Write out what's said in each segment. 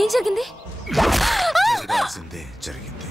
ఏం జరిగింది? జరగాల్సిందే జరిగింది.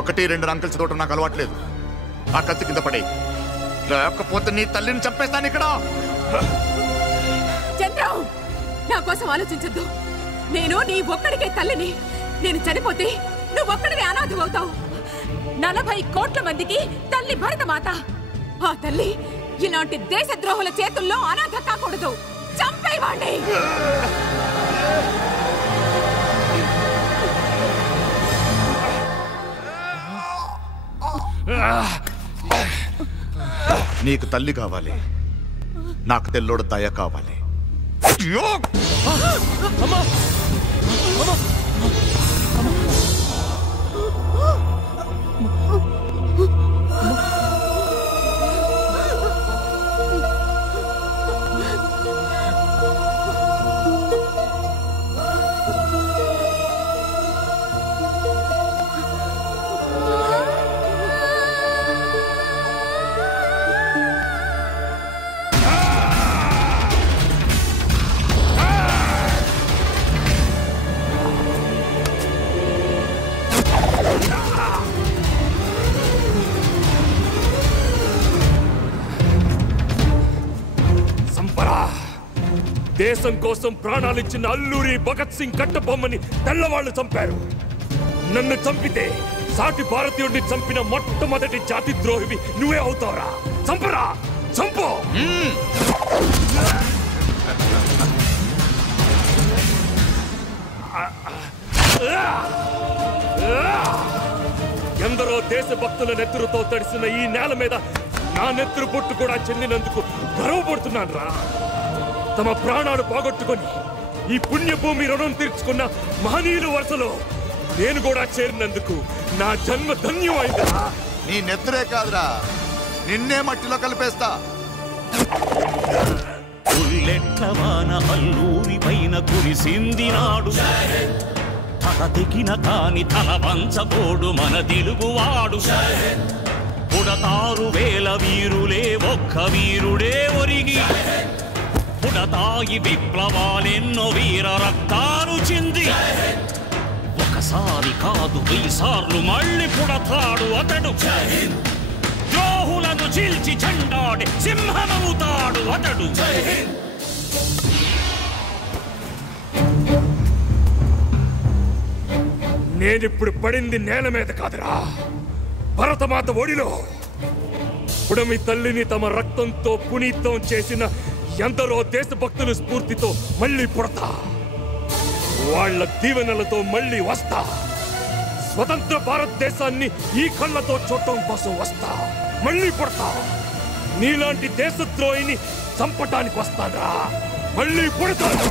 ఒకటి రెండు అంకల్స్ తోట నాకు అలవాట్లేదు. ఆ కత్తి కింద పడే, లేకపోతే నీ తల్లిని చంపేస్తాను ఇక్కడ. చంద్రం, నా కోసం ఆలోచించద్దు. నేను నీ ఒక్కడికే తల్లిని. నేను చనిపోతే నువ్వు ఒక్కడివే అనాథమవుతావు. 40 కోట్ల మందికి తల్లి భరతమాత. ఆ తల్లి ఇలాంటి దేశద్రోహుల చేతుల్లో అనాథ కాకూడదు. చంపేవాణ్ణి. నీకు తల్లి కావాలి, నాకు తెల్లోడు దయ కావాలి. దేశం కోసం ప్రాణాలిచ్చిన అల్లూరి భగత్ సింగ్ కట్టబొమ్మని తెల్లవాళ్లు చంపారు. నన్ను చంపితే సాటి భారతీయుడిని చంపిన మొట్టమొదటి జాతి ద్రోహివి నువ్వే అవుతావురా. చంపరా, చంపు. ఎందరో దేశభక్తుల నెత్తురుతో తడిసిన ఈ నేల మీద నా నెత్తురు పొట్టు కూడా చెందినందుకు గర్వపడుతున్నాను రా. తమ ప్రాణాలు పోగొట్టుకొని ఈ పుణ్యభూమి రుణం తీర్చుకున్న మహనీయుల వరుసలో నేను కూడా చేరినందుకు నా జన్మ ధన్యమైందా. నీ నెత్తురే కాదురా, నిన్నే మట్టిలో కలిపేస్తా. ఉల్లెట్లవాన అల్లూరి పైన కురిసింది నాడు. తల తెగిన కాని తల వంచబోడు మన తెలుగువాడు. పుడతారు వేల వీరులే ఒక్క వీరుడే ఒరిగి. పుడతాయి విప్లవాలెన్నో వీర రక్తాలు చింది. ఒకసారి కాదు 1000 సార్లు మళ్ళీ పుడతాడు అతడు. ద్రోహులను చీల్చి చెండాడి సింహమవుతాడు అతడు. నేనిప్పుడు పడింది నేల మీద కాదురా, భరతమాత ఒడిలో. పుడమి తల్లిని తమ రక్తంతో పునీతం చేసిన ఎందరో దేశభక్తుల స్ఫూర్తితో మళ్ళీ పుడతా. వాళ్ల దీవెనలతో మళ్ళీ వస్తా. స్వతంత్ర భారతదేశాన్ని ఈ కళ్ళతో చూడటం కోసం వస్తా. మళ్ళీ పుడతా. నీలాంటి దేశద్రోహిని చంపటానికి వస్తానా. మళ్ళీ పుడతాను.